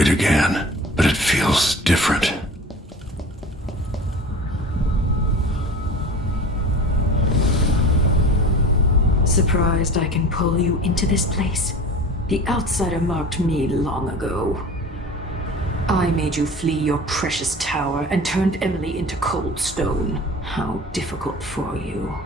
it again, but it feels different. Surprised I can pull you into this place? The outsider marked me long ago. I made you flee your precious tower and turned Emily into cold stone. How difficult for you.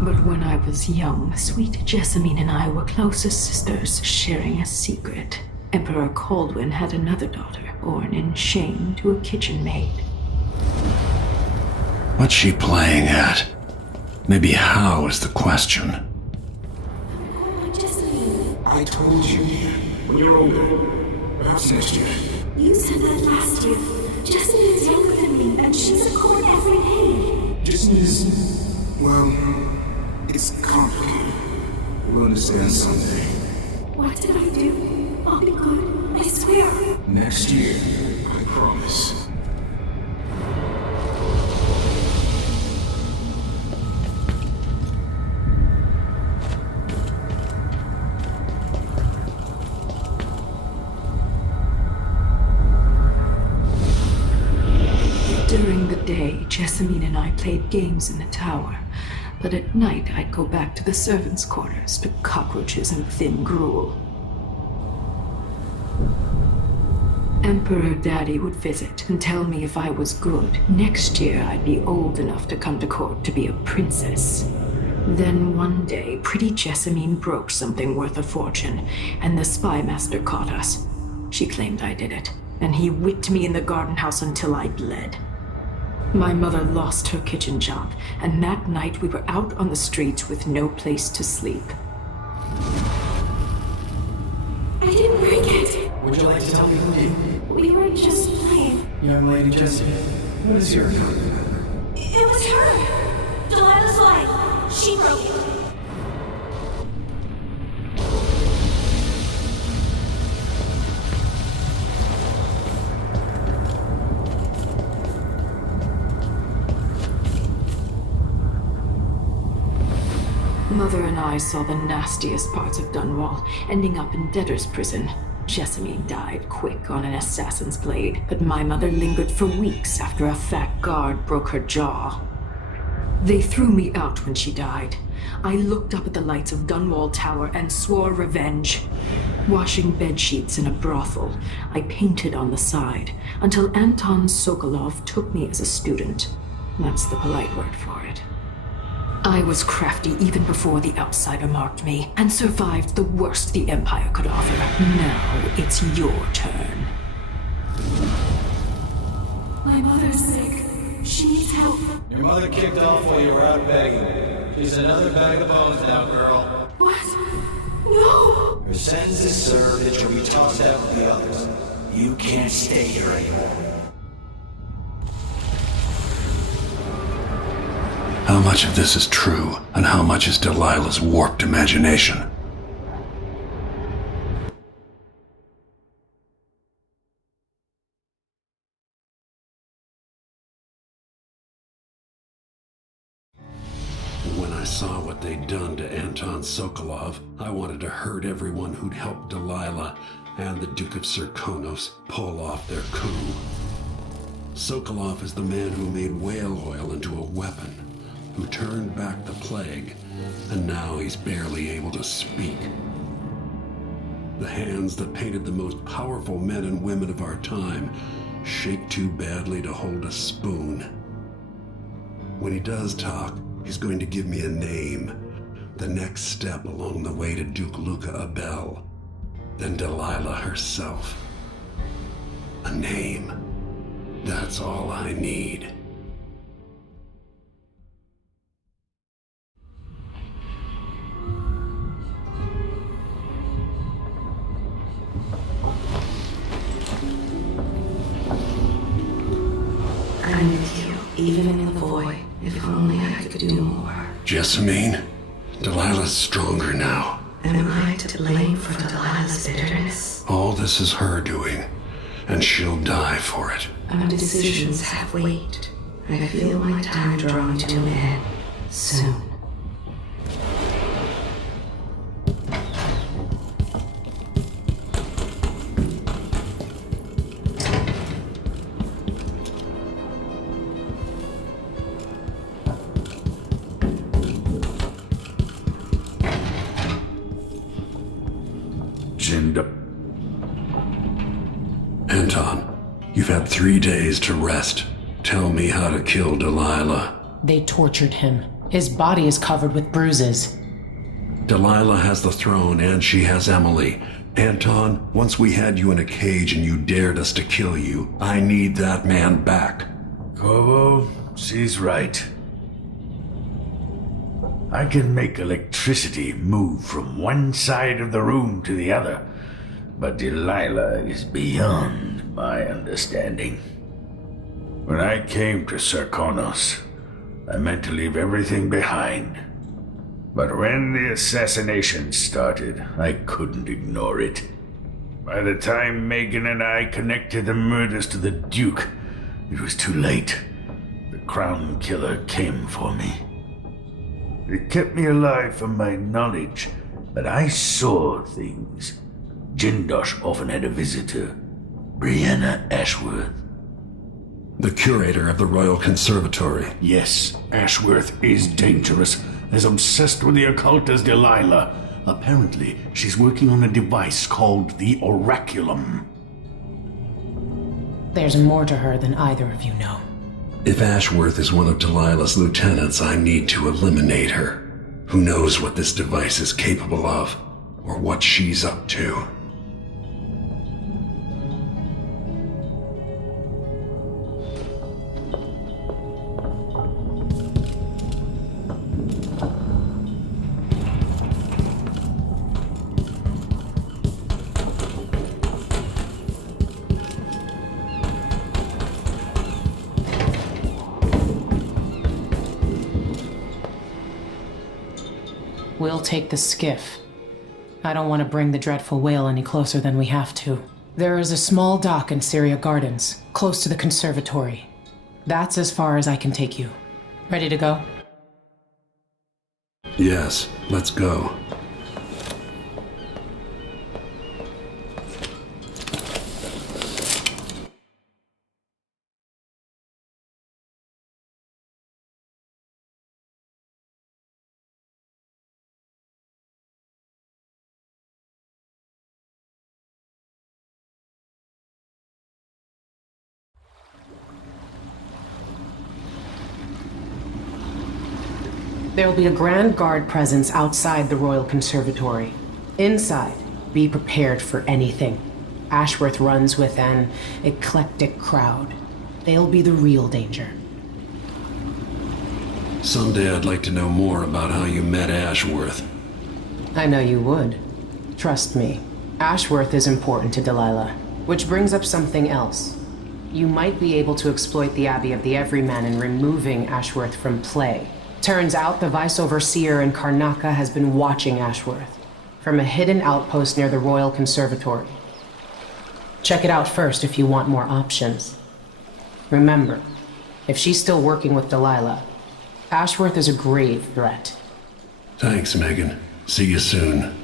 But when I was young, sweet Jessamine and I were close as sisters, sharing a secret. Emperor Caldwin had another daughter, born in shame to a kitchen maid. What's she playing at? Maybe how is the question. I told you, when you're older, perhaps next year. You said that last year. Jessamine is younger than me, and she's at court every day. Jessamine is, well, it's complicated. We'll understand someday. What did I do? I'll be good, I swear. Next year, I promise. During the day, Jessamine and I played games in the tower, but at night I'd go back to the servants' quarters to cockroaches and thin gruel. Emperor Daddy would visit and tell me if I was good. Next year I'd be old enough to come to court to be a princess. Then one day, pretty Jessamine broke something worth a fortune, and the spy master caught us. She claimed I did it, and he whipped me in the garden house until I bled. My mother lost her kitchen job, and that night we were out on the streets with no place to sleep. I didn't break it. Would you like to tell me who did? We were just playing. Young Lady Jessie, what is your name? It was her. Delilah's life. She broke it. Mother and I saw the nastiest parts of Dunwall, ending up in debtor's prison. Jessamine died quick on an assassin's blade, but my mother lingered for weeks after a fat guard broke her jaw. They threw me out when she died. I looked up at the lights of Dunwall Tower and swore revenge. Washing bedsheets in a brothel, I painted on the side, until Anton Sokolov took me as a student. That's the polite word for it. I was crafty even before the outsider marked me, and survived the worst the Empire could offer. Now it's your turn. My mother's sick. She needs help. Your mother kicked off while you were out begging. She's another bag of bones now, girl. What? No! Your sentence is served and you'll be tossed out with the others. You can't stay here anymore. How much of this is true, and how much is Delilah's warped imagination? When I saw what they'd done to Anton Sokolov, I wanted to hurt everyone who'd helped Delilah and the Duke of Serkonos pull off their coup. Sokolov is the man who made whale oil into a weapon, who turned back the plague, and now he's barely able to speak. The hands that painted the most powerful men and women of our time shake too badly to hold a spoon. When he does talk, he's going to give me a name, the next step along the way to Duke Luca Abel, then Delilah herself. A name. That's all I need. I'm with you, even in the void. If only I could do more. Jessamine, Delilah's stronger now. Am I to blame for Delilah's bitterness? All this is her doing, and she'll die for it. Our decisions have weight. I feel my time drawing to an end soon. You've had 3 days to rest. Tell me how to kill Delilah. They tortured him. His body is covered with bruises. Delilah has the throne and she has Emily. Anton, once we had you in a cage and you dared us to kill you, I need that man back. Corvo, she's right. I can make electricity move from one side of the room to the other, but Delilah is beyond my understanding. When I came to Sarkonos, I meant to leave everything behind. But when the assassination started, I couldn't ignore it. By the time Megan and I connected the murders to the Duke, it was too late. The Crown Killer came for me. It kept me alive from my knowledge that I saw things. Jindosh often had a visitor, Brianna Ashworth. The curator of the Royal Conservatory. Yes, Ashworth is dangerous, as obsessed with the occult as Delilah. Apparently, she's working on a device called the Oraculum. There's more to her than either of you know. If Ashworth is one of Delilah's lieutenants, I need to eliminate her. Who knows what this device is capable of, or what she's up to. We'll take the skiff. I don't want to bring the dreadful whale any closer than we have to. There is a small dock in Syria Gardens, close to the conservatory. That's as far as I can take you. Ready to go? Yes, let's go. There will be a Grand Guard presence outside the Royal Conservatory. Inside, be prepared for anything. Ashworth runs with an eclectic crowd. They'll be the real danger. Someday I'd like to know more about how you met Ashworth. I know you would. Trust me. Ashworth is important to Delilah, which brings up something else. You might be able to exploit the Abbey of the Everyman in removing Ashworth from play. Turns out the Vice Overseer in Karnaca has been watching Ashworth from a hidden outpost near the Royal Conservatory. Check it out first if you want more options. Remember, if she's still working with Delilah, Ashworth is a grave threat. Thanks, Megan. See you soon.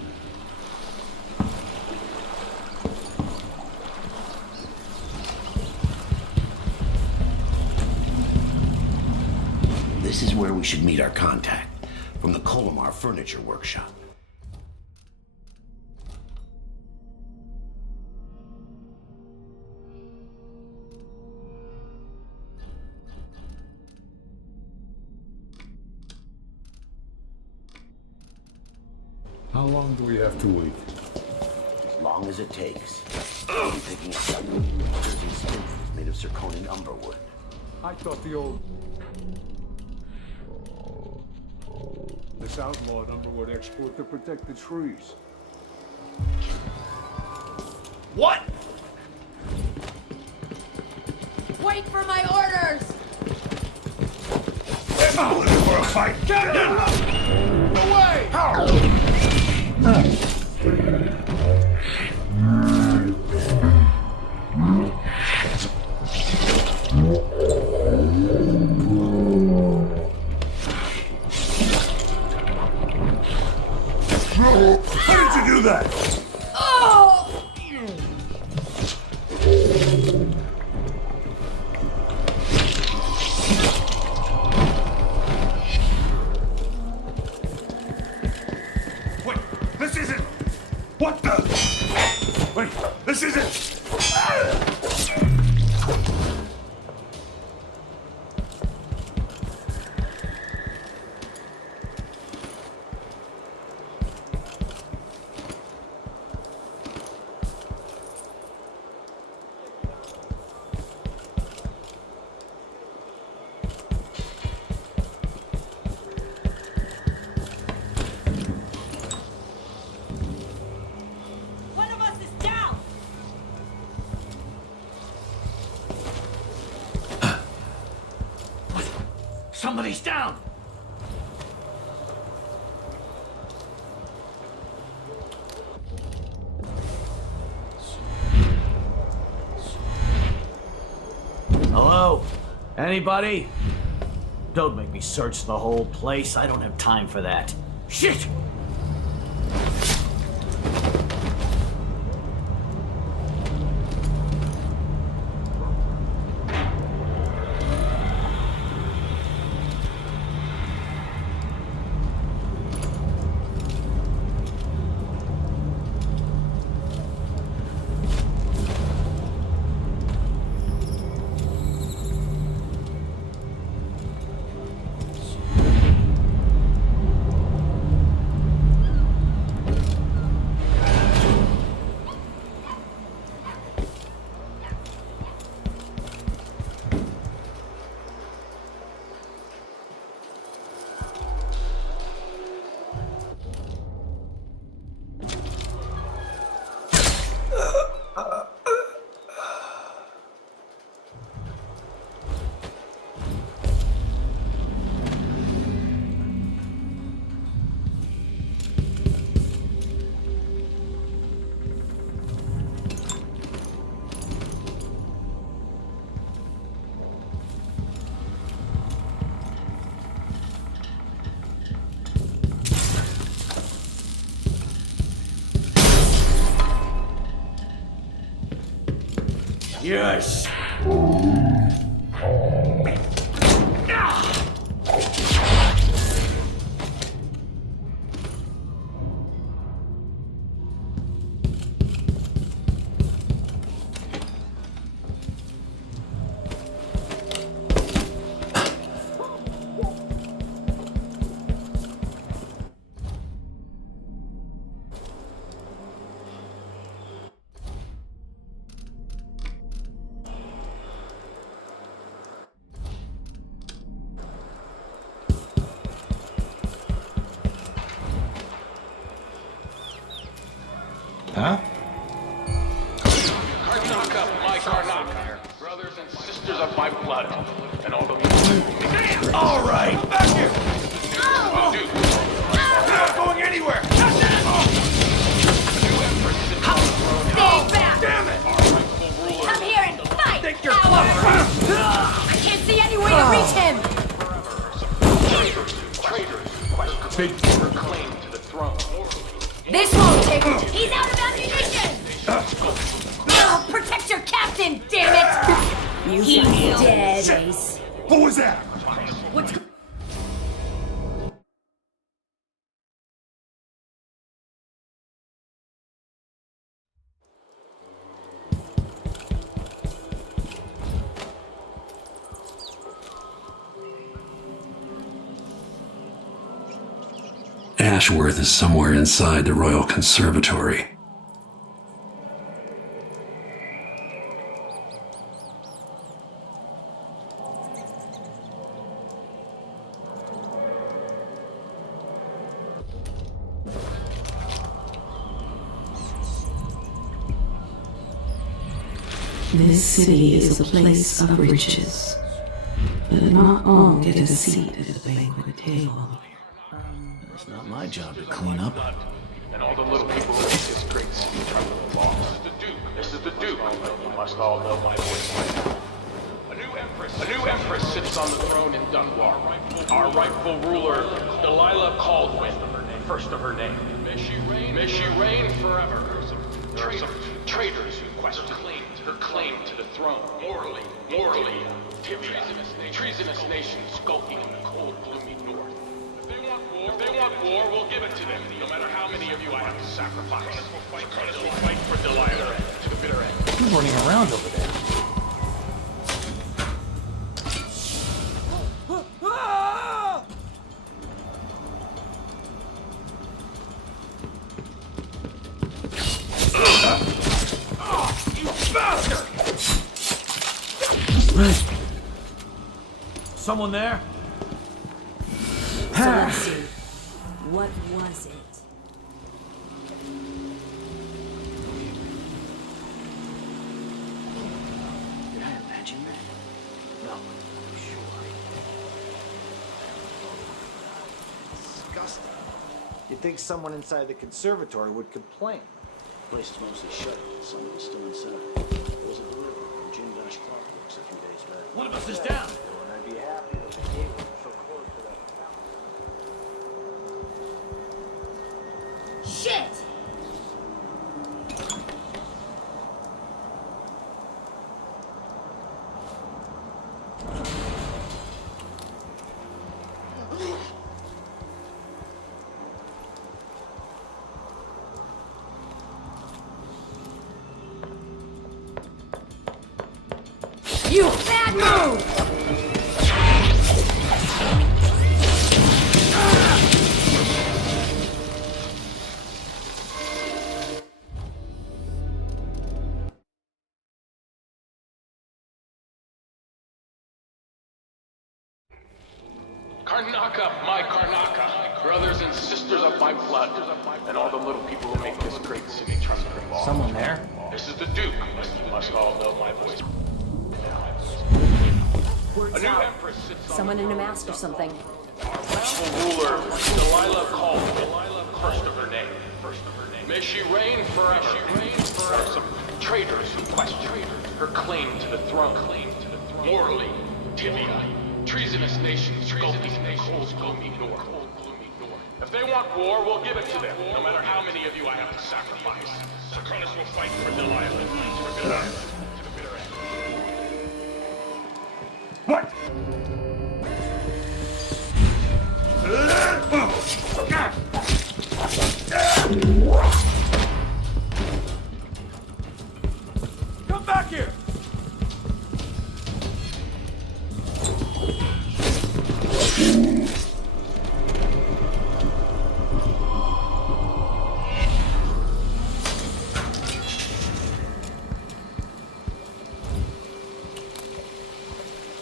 This is where we should meet our contact, from the Colomar Furniture Workshop. How long do we have to wait? As long as it takes. I'm picking up that Jersey skin made of zirconium umberwood. I thought the old... This outlawed underwood export to protect the trees. What? Wait for my orders! They're not looking for a fight! Get him! Away! How did you do that? Wait, this isn't... What the... Wait, this isn't... Somebody's down! Hello? Anybody? Don't make me search the whole place. I don't have time for that. Shit! Yes! Huh? Karnaka, my Karnaka, brothers and sisters of my blood, and all the people. All right! Back here! We're not going anywhere! Stay back! Damn it! Come here and fight! Think you're coward! clever! I can't see any way to reach him! Traitors, big for claim to the throne. This won't take him! He's out of ammunition! Protect your captain, damn it! He's dead, Ace. Who was that? What's... Ashworth is somewhere inside the Royal Conservatory. This city is a place of riches, but not all get a seat at the banquet table. It's not my job to clean up. And all the little people in this drinks trouble along. This is the Duke. You must all know my voice by now. A new empress sits on the throne in Dunbar. Our rightful ruler, Delilah Caldwin, first of her name. May she reign forever. There are some traitors who question her claim to the throne. Morally, treasonous nations skulking in the cold, gloomy north. If they want war, we'll give it to them, no matter how many of you I have to sacrifice. We'll fight for Delilah to the bitter end. Who's running around over there? Someone there? So let's see. What was it? Did I imagine that? No, I'm sure. lost. You'd think someone inside the conservatory would complain. The place is mostly shut. Someone's still inside. There was a delivery from Jim Clockworks a few days back. One of us is down. And I'd be happy if the gate wasn't so close to that. Shit! You bad move! Karnaka, my Karnaka, brothers and sisters of my blood, and all the little people who make this great city trust their law. Someone there? This is the Duke. You must all know my voice. Words A new out. empress sits on Someone the in a throne. mask or something. Our rightful ruler, Delilah called first of her name. May she reign forever. There are some traitors who question her claim to the throne. Morally, Tibia, treasonous nations skulking in the cold, gloomy north. If they want war, we'll give it to them, no matter how many of you I have to sacrifice. Serconis will fight for Delilah to the bitter end. What? Come back here!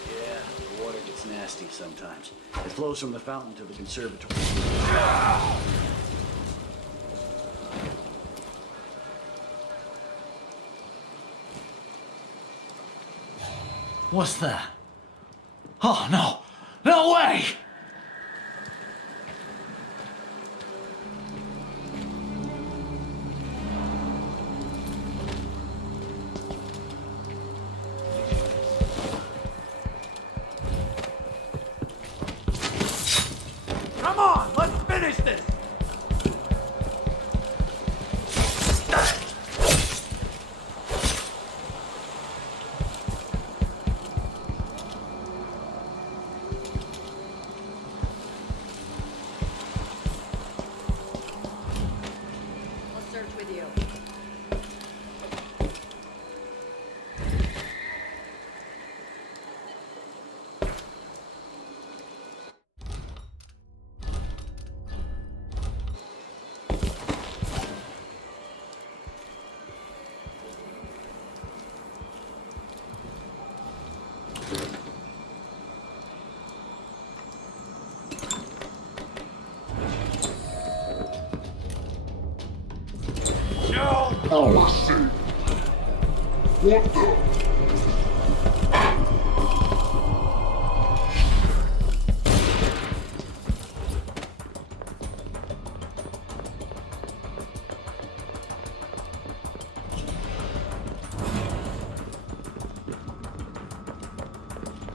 Yeah, the water gets nasty sometimes. It flows from the fountain to the conservatory. What's that? Oh, no! No way! Come on, let's finish this! I'll search with you.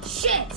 Shit!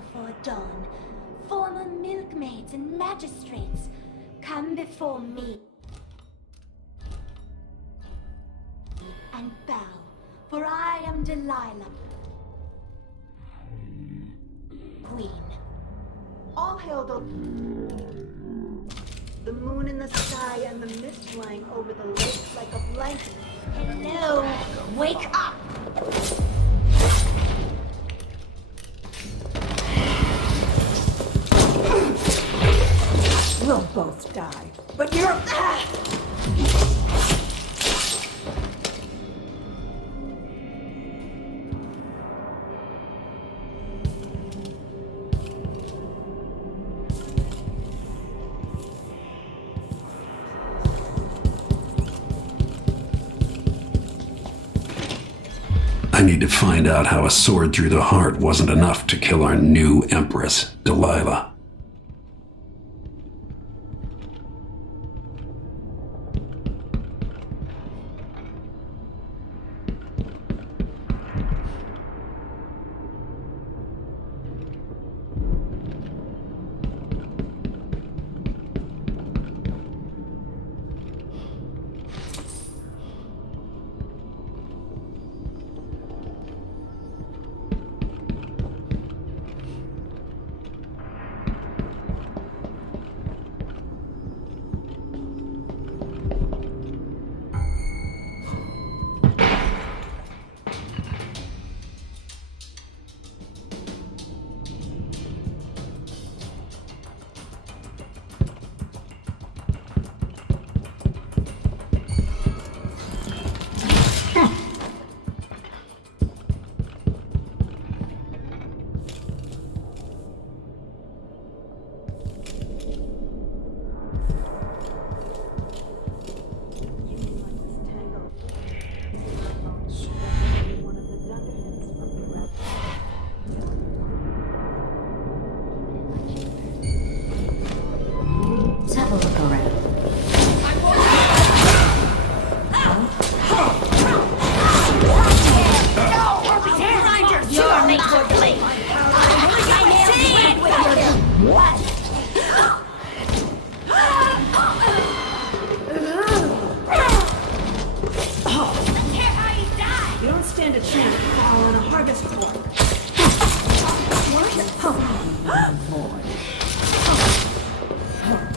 before dawn, former milkmaids and magistrates, come before me and bow, for I am Delilah, Queen. All hail the moon in the sky and the mist flying over the lake like a blanket. Hello, wake up! We'll both die, but you're... I need to find out how a sword through the heart wasn't enough to kill our new Empress, Delilah.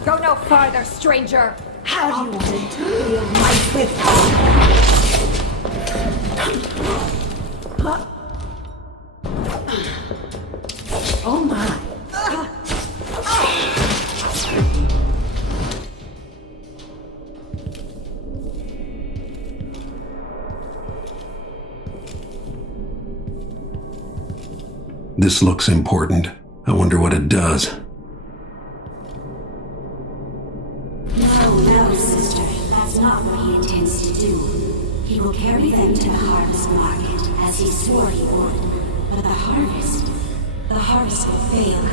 Go no farther, stranger! How do you want to deal with Oh my! This looks important. I wonder what it does. No, sister. That's not what he intends to do. He will carry them to the harvest market, as he swore he would. But the harvest will fail.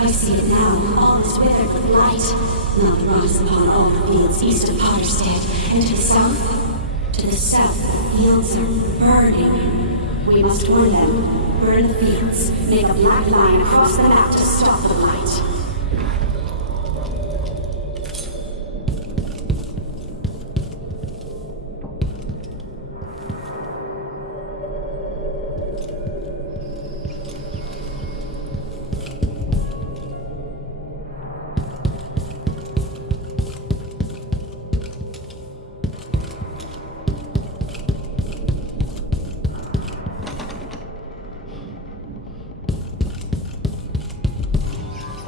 I see it now. All is withered with light. Not rocks upon all the fields east of Potterstead. And to the south? To the south, the fields are burning. We must warn them. Burn the fields. Make a black line across the map to stop the light.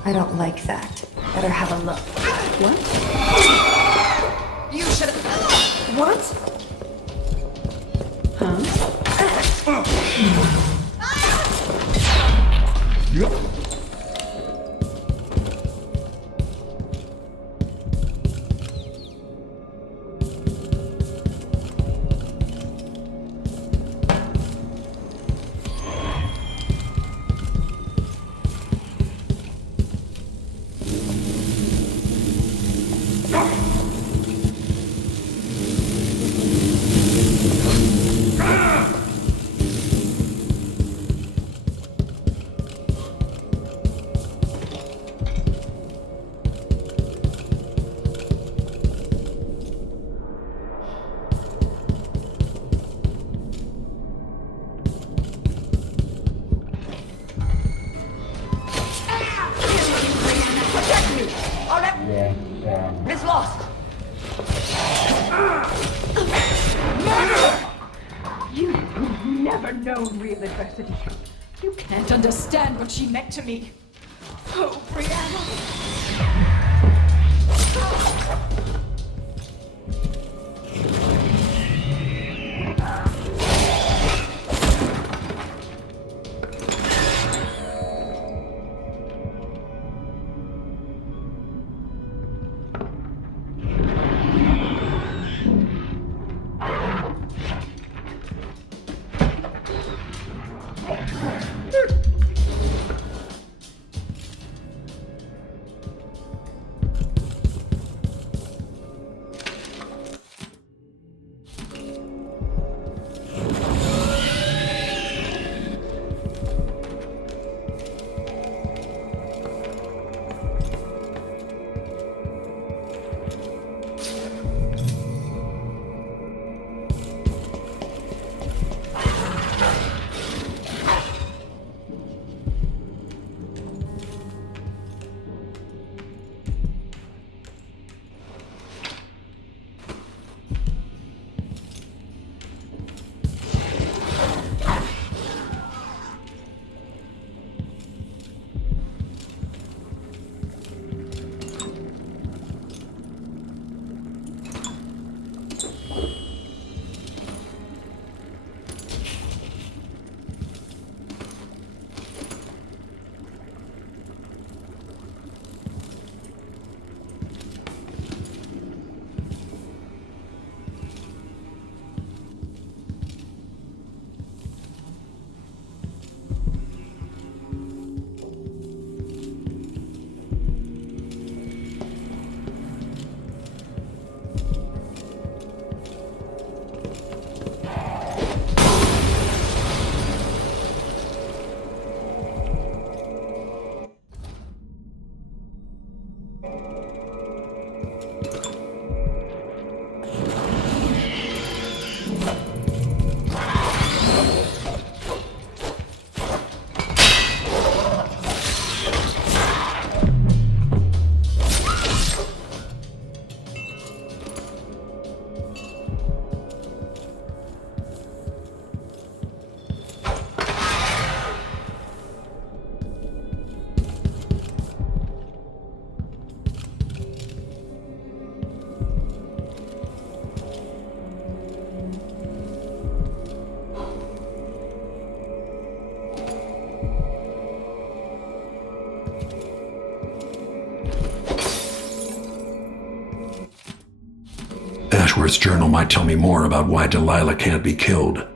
I don't like that. Better have a look. What? You should have... What? never known real adversity. You can't understand what she meant to me. Oh, Brianna. Ashworth's journal might tell me more about why Delilah can't be killed.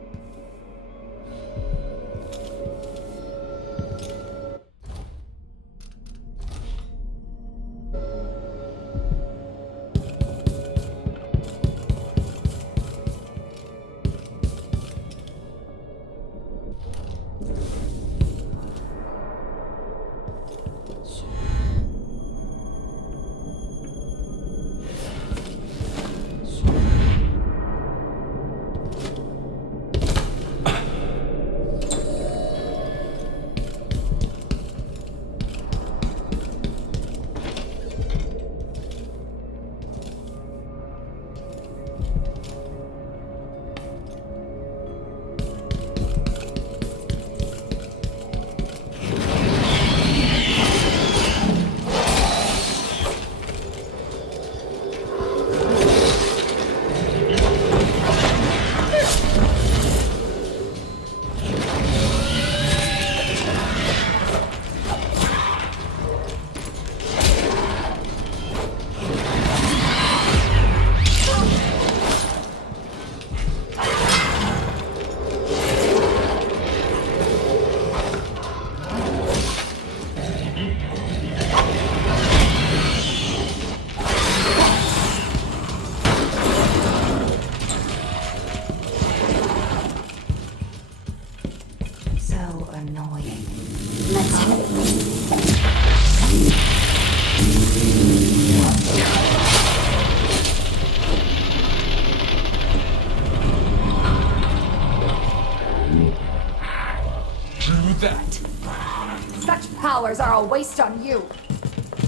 Powers are a waste on you.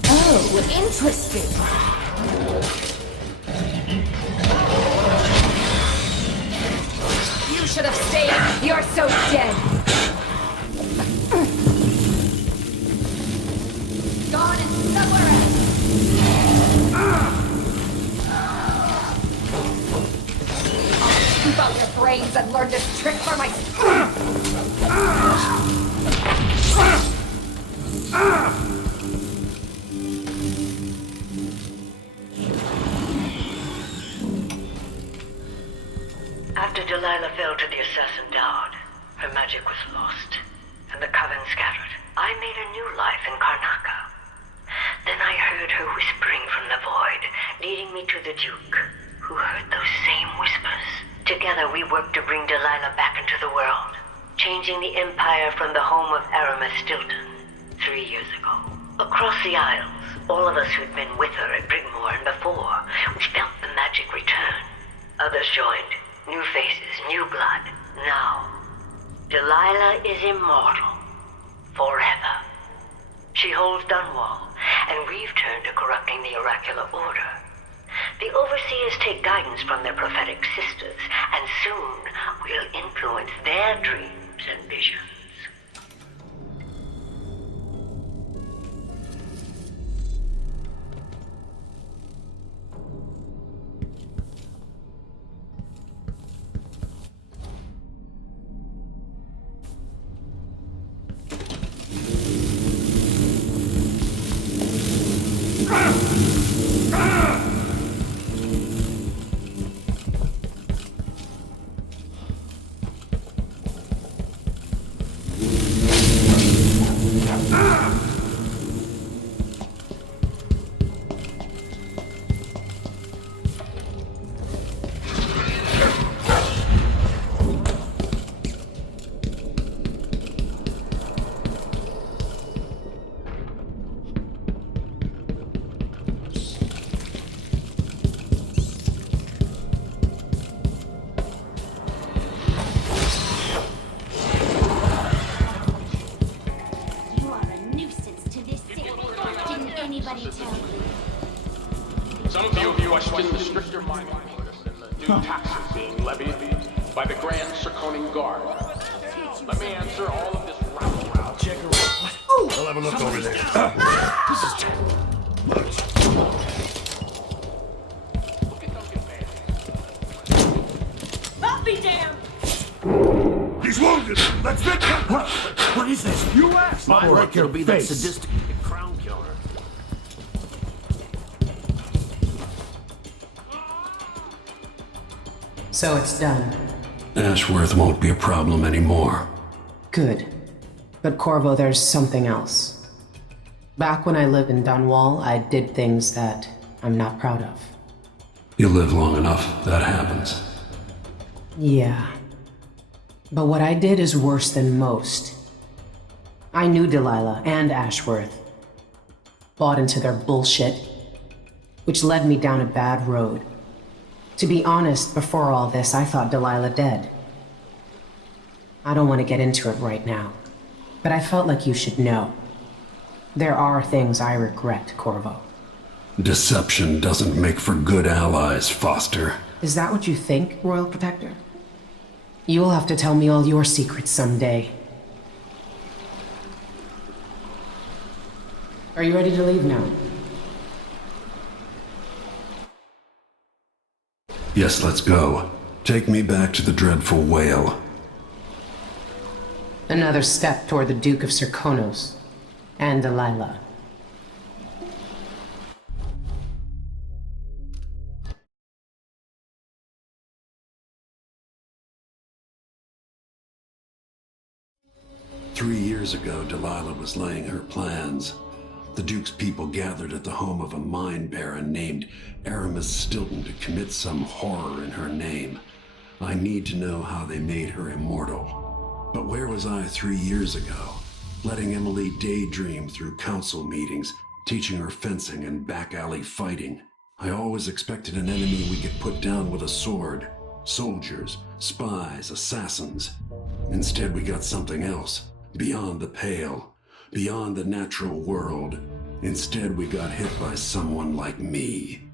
Oh, interesting. You should have stayed. You're so dead. Gone and somewhere else. I'll scoop out your brains and learn this trick for my... After Delilah fell to the assassin Dowd, her magic was lost, and the coven scattered. I made a new life in Karnaca. Then I heard her whispering from the void, leading me to the Duke, who heard those same whispers. Together we worked to bring Delilah back into the world, changing the Empire from the home of Aramis Stilton 3 years ago. Across the Isles, all of us who'd been with her at Brigmore and before, we felt the magic return. Others joined. New faces, new blood. Now, Delilah is immortal. Forever. She holds Dunwall, and we've turned to corrupting the oracular order. The overseers take guidance from their prophetic sisters, and soon we'll influence their dreams and visions. Some of you question the stricter mining orders and the new taxes being levied by the Grand Circonian Guard. Let me answer all of this row. Check her out. I'll have a look over there. This is terrible. I'll be damned! He's wounded! Let's get him! What is this? You asked! My Or luck, your it'll be that face. sadistic crown killer. So it's done. Ashworth won't be a problem anymore. Good. But Corvo, there's something else. Back when I lived in Dunwall, I did things that I'm not proud of. You live long enough, that happens. Yeah. But what I did is worse than most. I knew Delilah and Ashworth. Bought into their bullshit, which led me down a bad road. To be honest, before all this, I thought Delilah dead. I don't want to get into it right now, but I felt like you should know. There are things I regret, Corvo. Deception doesn't make for good allies, Foster. Is that what you think, Royal Protector? You'll have to tell me all your secrets someday. Are you ready to leave now? Yes, let's go. Take me back to the dreadful whale. Another step toward the Duke of Serkonos and Delilah. Three years ago, Delilah was laying her plans. The Duke's people gathered at the home of a mine baron named Aramis Stilton to commit some horror in her name. I need to know how they made her immortal. But where was I 3 years ago? Letting Emily daydream through council meetings, teaching her fencing and back alley fighting. I always expected an enemy we could put down with a sword. Soldiers, spies, assassins. Instead, we got something else. Beyond the pale. Beyond the natural world. Instead, we got hit by someone like me.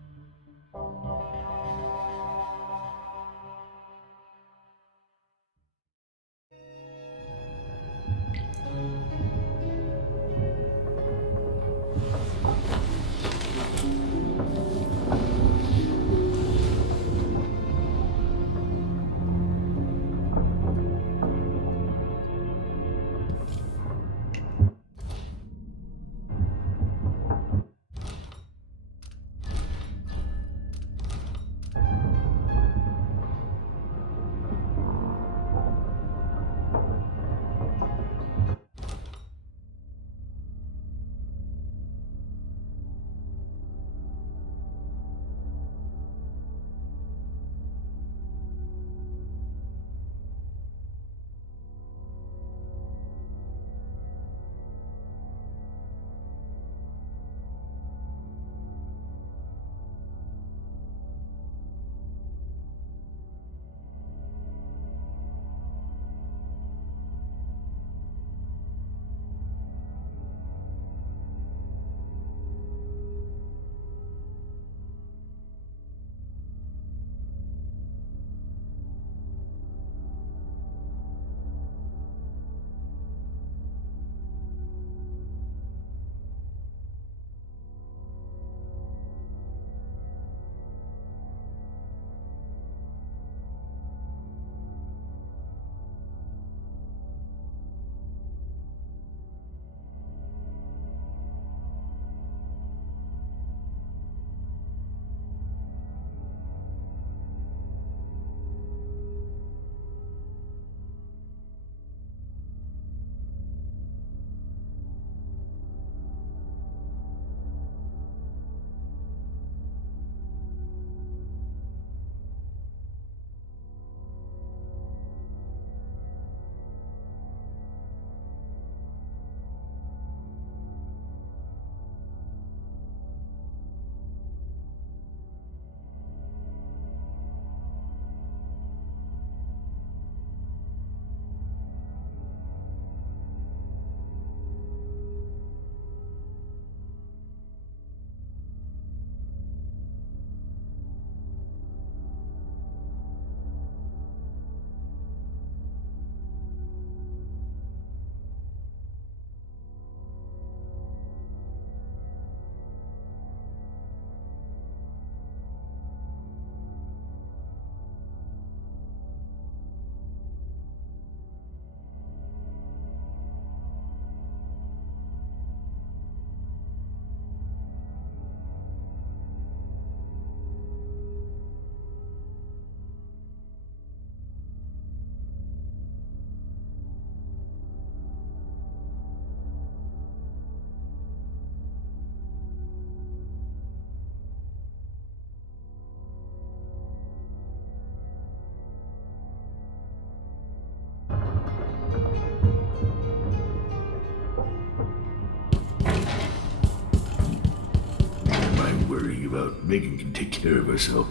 about Megan can take care of herself.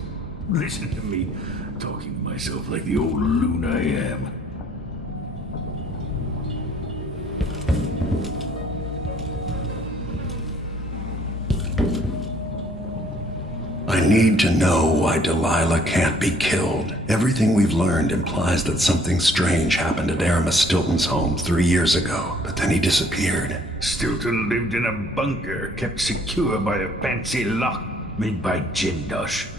Listen to me, talking to myself like the old loon I am. I need to know why Delilah can't be killed. Everything we've learned implies that something strange happened at Aramis Stilton's home 3 years ago, but then he disappeared. Stilton lived in a bunker kept secure by a fancy lock made by Jindosh.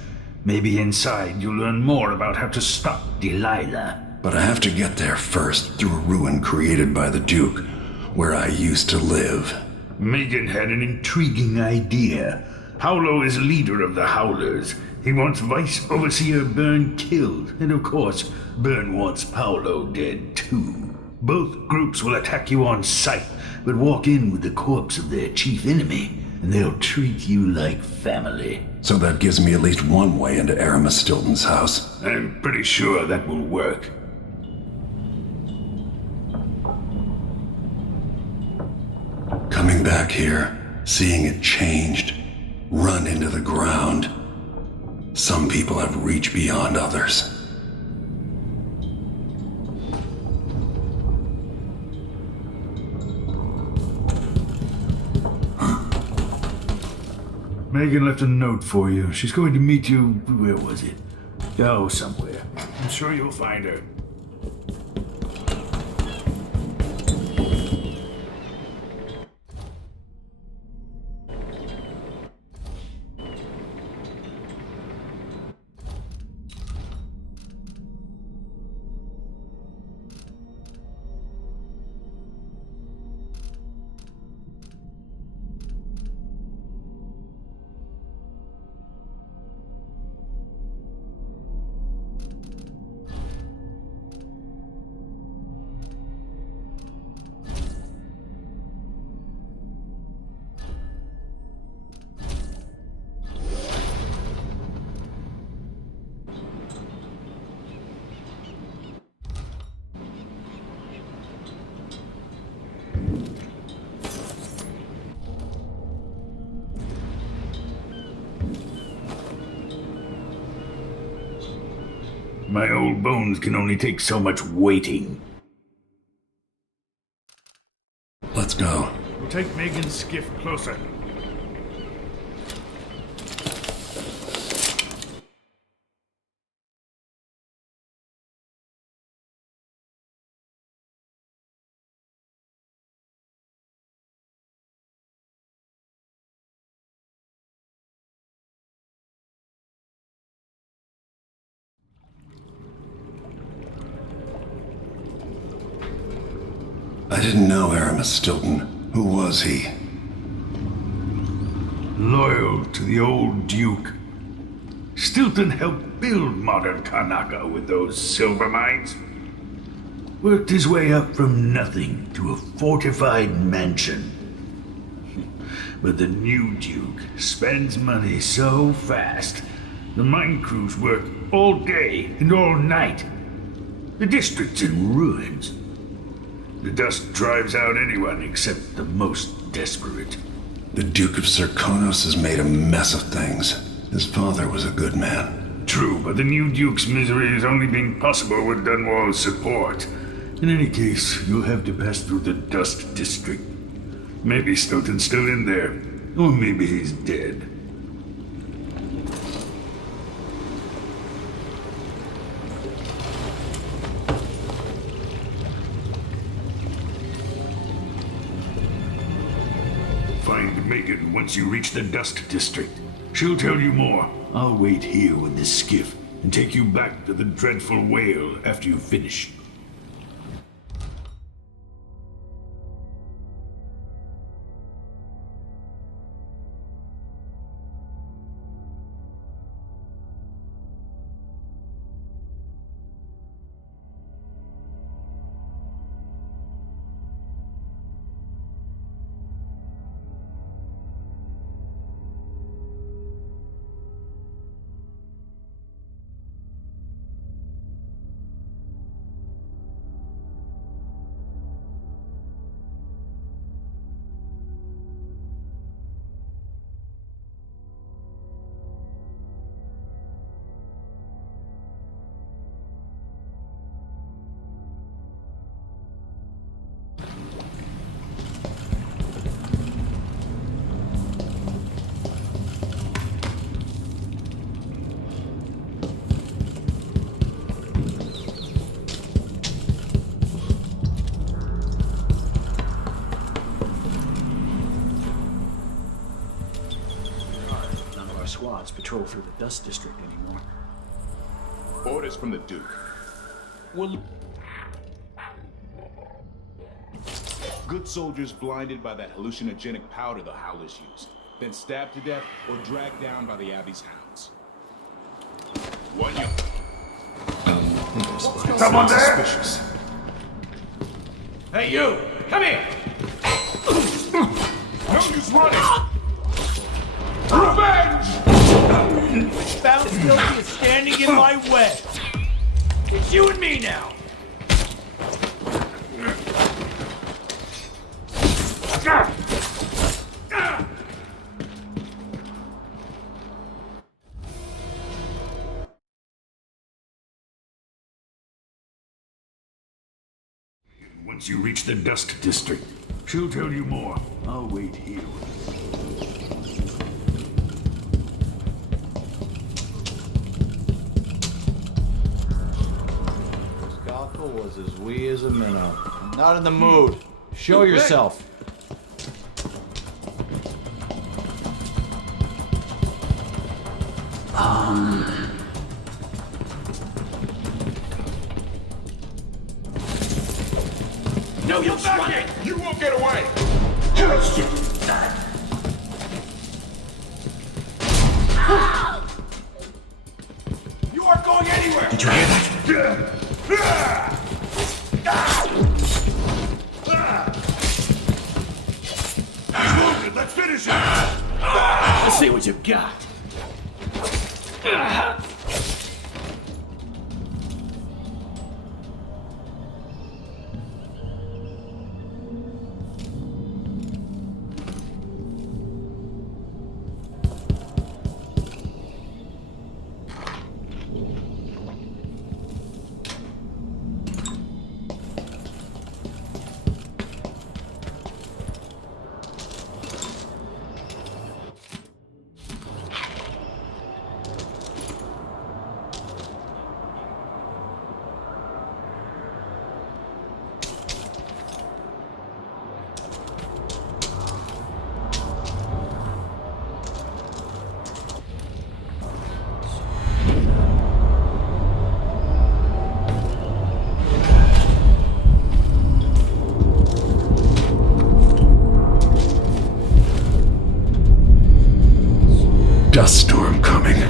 Maybe inside you'll learn more about how to stop Delilah. But I have to get there first, through a ruin created by the Duke, where I used to live. Megan had an intriguing idea. Howlo is leader of the Howlers. He wants Vice Overseer Byrne killed, and of course, Byrne wants Paolo dead too. Both groups will attack you on sight, but walk in with the corpse of their chief enemy, and they'll treat you like family. So that gives me at least one way into Aramis Stilton's house. I'm pretty sure that will work. Coming back here, seeing it changed, run into the ground. Some people have reached beyond others. Megan left a note for you. She's going to meet you... where was it? Oh, somewhere. I'm sure you'll find her. My old bones can only take so much waiting. Let's go. We'll take Megan's skiff closer. I didn't know Aramis Stilton. Who was he? Loyal to the old Duke. Stilton helped build modern Karnaca with those silver mines. Worked his way up from nothing to a fortified mansion. But the new Duke spends money so fast, the mine crews work all day and all night. The district's in ruins. The dust drives out anyone except the most desperate. The Duke of Serkonos has made a mess of things. His father was a good man. True, but the new Duke's misery has only been possible with Dunwall's support. In any case, you'll have to pass through the Dust District. Maybe Stilton's still in there, or maybe he's dead. Find Megan once you reach the Dust District. She'll tell you more. I'll wait here with this skiff and take you back to the dreadful whale after you finish. squads patrol through the Dust District anymore. Orders from the Duke. Well, Good soldiers blinded by that hallucinogenic powder the Howlers used, then stabbed to death or dragged down by the Abbey's hounds. One young. Someone there? Suspicious. Hey, you! Come here! No use running! Revenge! Found guilty is standing in my way. It's you and me now. Once you reach the Dust District, she'll tell you more. I'll wait here. Gothel was as wee as a minnow. Not in the mood. Show yourself. No, you'll back it! You won't get away! You aren't going anywhere! Did you hear that? He's wounded! Let's finish him! Let's see what you've got. Dust storm coming.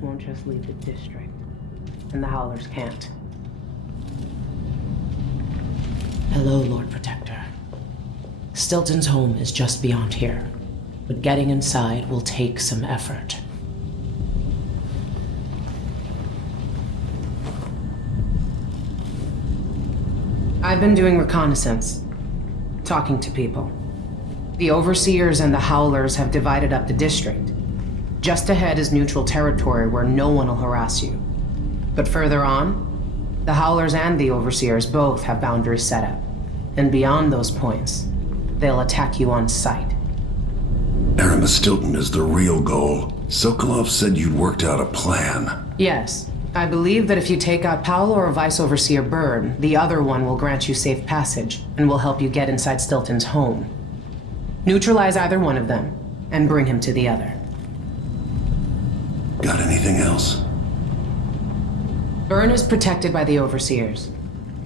Won't just leave the district, and the Howlers can't. Hello, Lord Protector. Stilton's home is just beyond here, but getting inside will take some effort. I've been doing reconnaissance, talking to people. The Overseers and the Howlers have divided up the district. Just ahead is neutral territory where no one will harass you. But further on, the Howlers and the Overseers both have boundaries set up. And beyond those points, they'll attack you on sight. Aramis Stilton is the real goal. Sokolov said you'd worked out a plan. Yes. I believe that if you take out Paolo or Vice Overseer Byrne, the other one will grant you safe passage and will help you get inside Stilton's home. Neutralize either one of them and bring him to the other. Got anything else? Byrne is protected by the Overseers.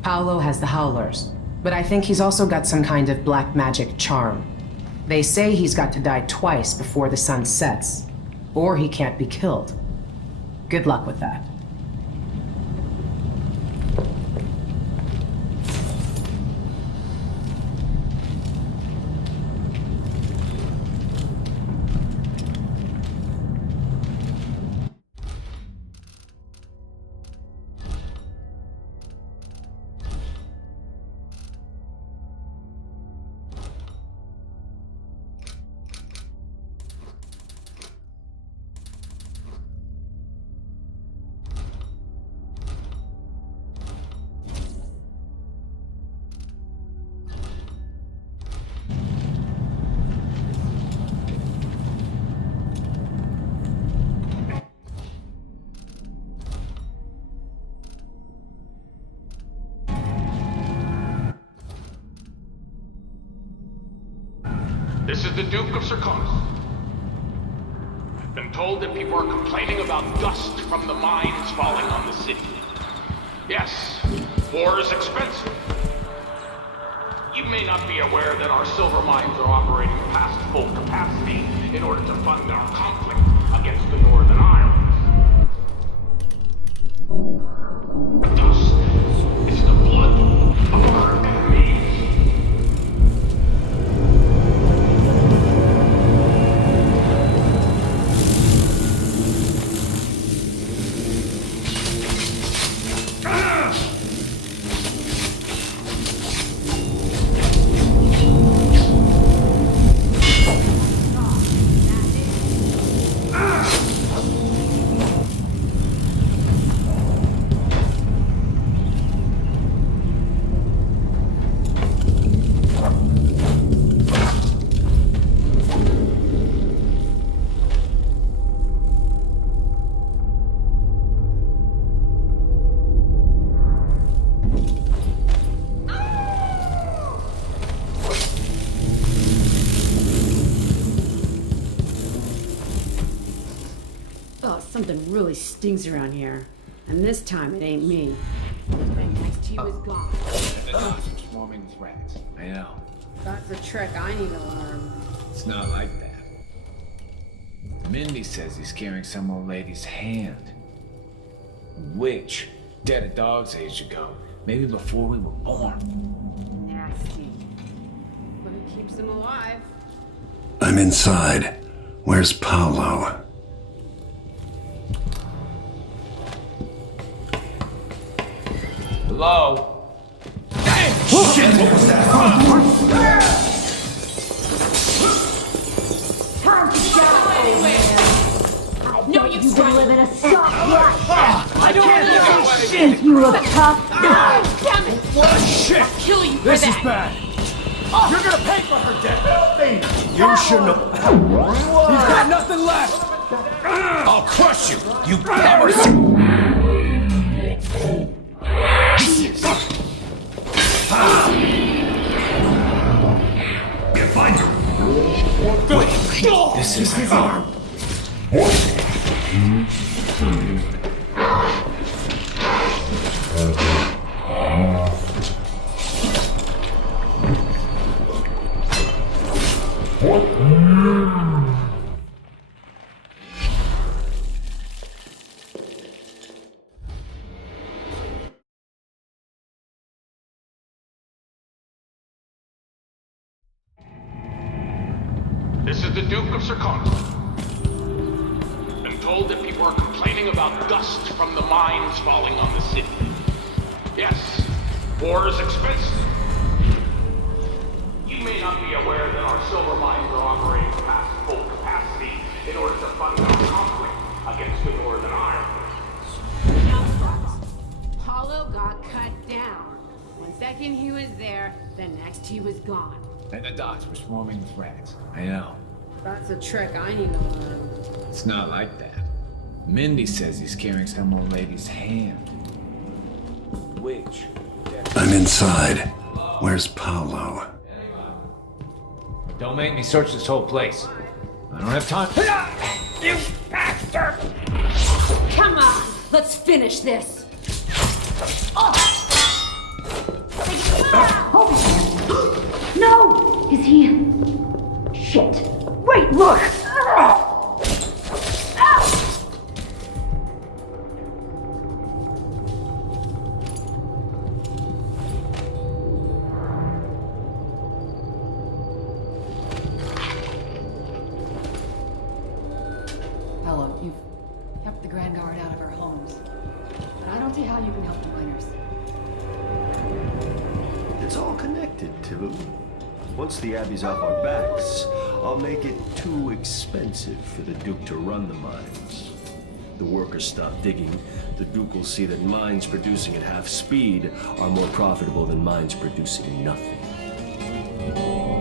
Paolo has the Howlers, but I think he's also got some kind of black magic charm. They say he's got to die twice before the sun sets, or he can't be killed. Good luck with that. This is the Duke of Serkonos. I've been told that people are complaining about dust from the mines falling on the city. Yes, war is expensive. You may not be aware that our silver mines are operating past full capacity in order to fund our conflict against the Northern Islands. Dust is the blood of our enemies. Something really stings around here. And this time it ain't me. And next he was gone. Swarming with rats. I know. That's a trick I need to learn. It's not like that. Mindy says he's carrying some old lady's hand. Witch. Dead a dog's age ago. Maybe before we were born. Nasty. But it keeps them alive. I'm inside. Where's Paolo? Hello? Shit! What was that? No, you can live in a soft life. I don't want to say shit! You look tough. Damn it! Shit! I'll kill you for This that. is bad. You're gonna pay for her death. You should know. You've got nothing left. I'll crush you. You cowards. This is his arm. This is the Duke of Serkonos. Been told that people are complaining about dust from the mines falling on the city. Yes, war is expensive. You may not be aware that our silver mines are operating past full capacity in order to fund our conflict against the Northern Islands. Now, folks, Paulo got cut down. One second he was there, the next he was gone. And the docks were swarming with rats. I know. That's a trick I need to learn. It's not like that. Mindy says he's carrying some old lady's hand. Which? I'm inside. Where's Paolo? Don't make me search this whole place. I don't have time. You bastard! Come on, let's finish this. No! Is he... shit! Wait, look! Hello, you've kept the Grand Guard out of our homes. But I don't see how you can help the miners. It's all connected, Tibu. Once the Abbey's off our backs, I'll make it too expensive for the Duke to run the mines. The workers stop digging, the Duke will see that mines producing at half speed are more profitable than mines producing nothing.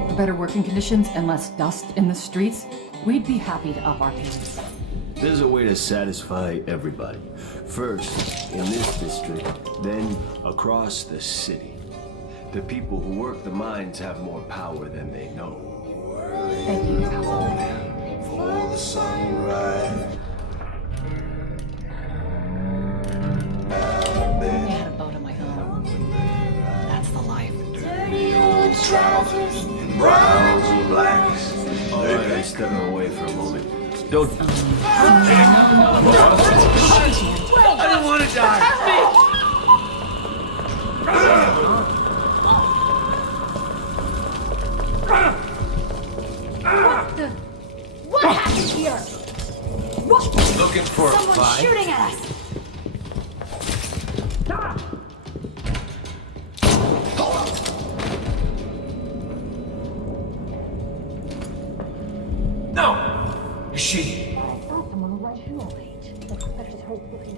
For better working conditions and less dust in the streets, we'd be happy to up our payments. There's a way to satisfy everybody. First, in this district, then across the city. The people who work the mines have more power than they know. Thank you. For the sunrise. I had a boat of my own. That's the life. Dirty old trousers and browns and blacks. All right, I'm stepping away for a moment. Don't. I don't want to die. What happened here? What? Looking for a Someone's fight? shooting at us. No! She. I saw someone right here. Wait. That is her looking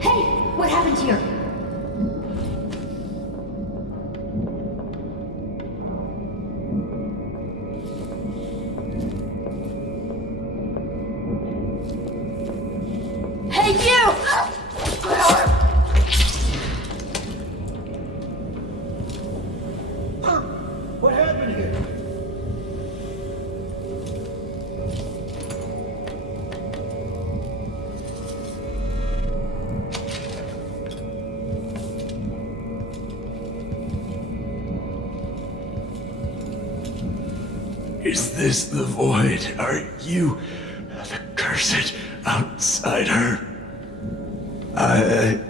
Hey! What happened here? Hey, you! What happened here? Is this the void? Are you the cursed outsider? I...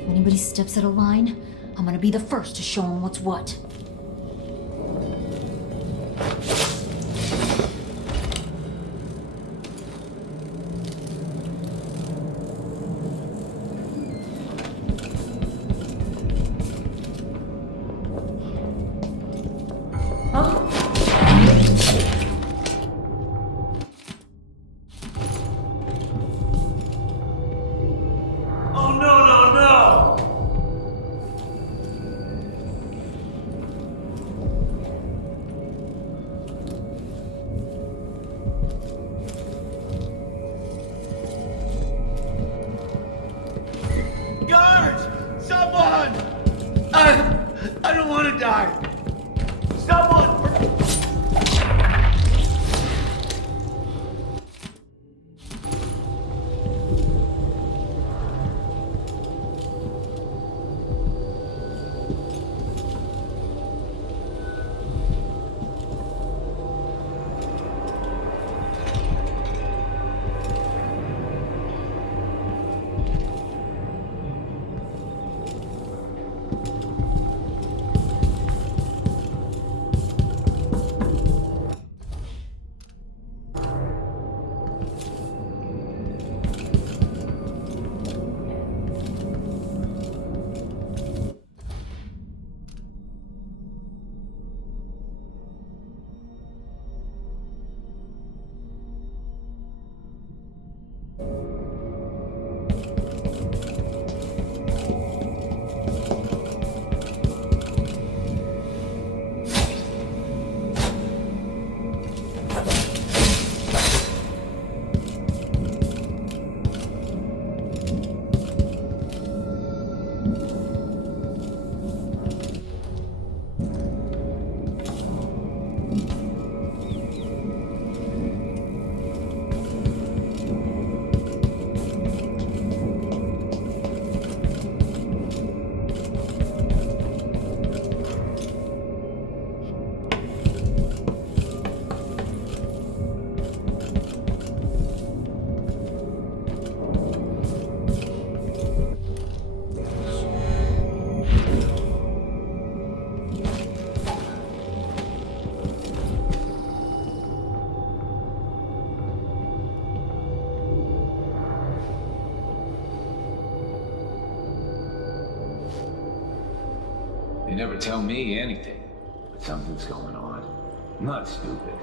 If anybody steps out of line, I'm gonna be the first to show them what's what. Oh no, no, no! Guards! Someone! I don't want to die. Someone! never tell me anything. But something's going on. I'm not stupid.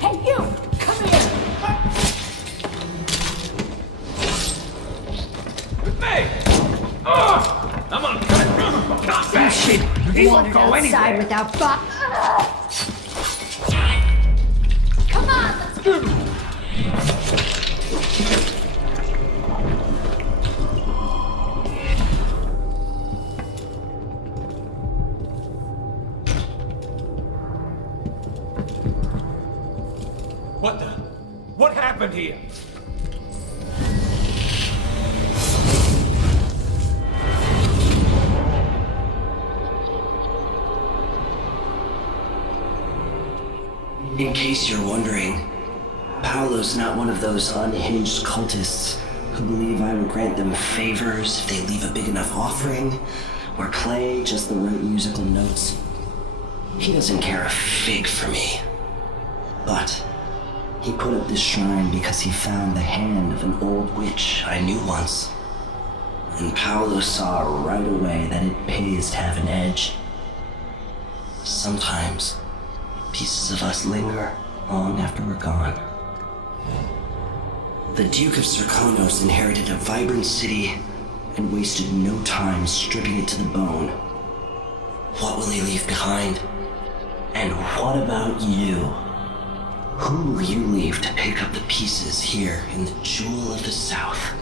Hey, you! Come here! With me! I'm gonna cut that shit! He won't go outside anywhere! without Come on, let's go! What the? What happened here? In case you're wondering, Paolo's not one of those unhinged cultists who believe I will grant them favors if they leave a big enough offering or play just the right musical notes. He doesn't care a fig for me. But he put up this shrine because he found the hand of an old witch I knew once. And Paolo saw right away that it pays to have an edge. Sometimes pieces of us linger long after we're gone. The Duke of Serkonos inherited a vibrant city and wasted no time stripping it to the bone. What will he leave behind? And what about you? Who will you leave to pick up the pieces here in the Jewel of the South?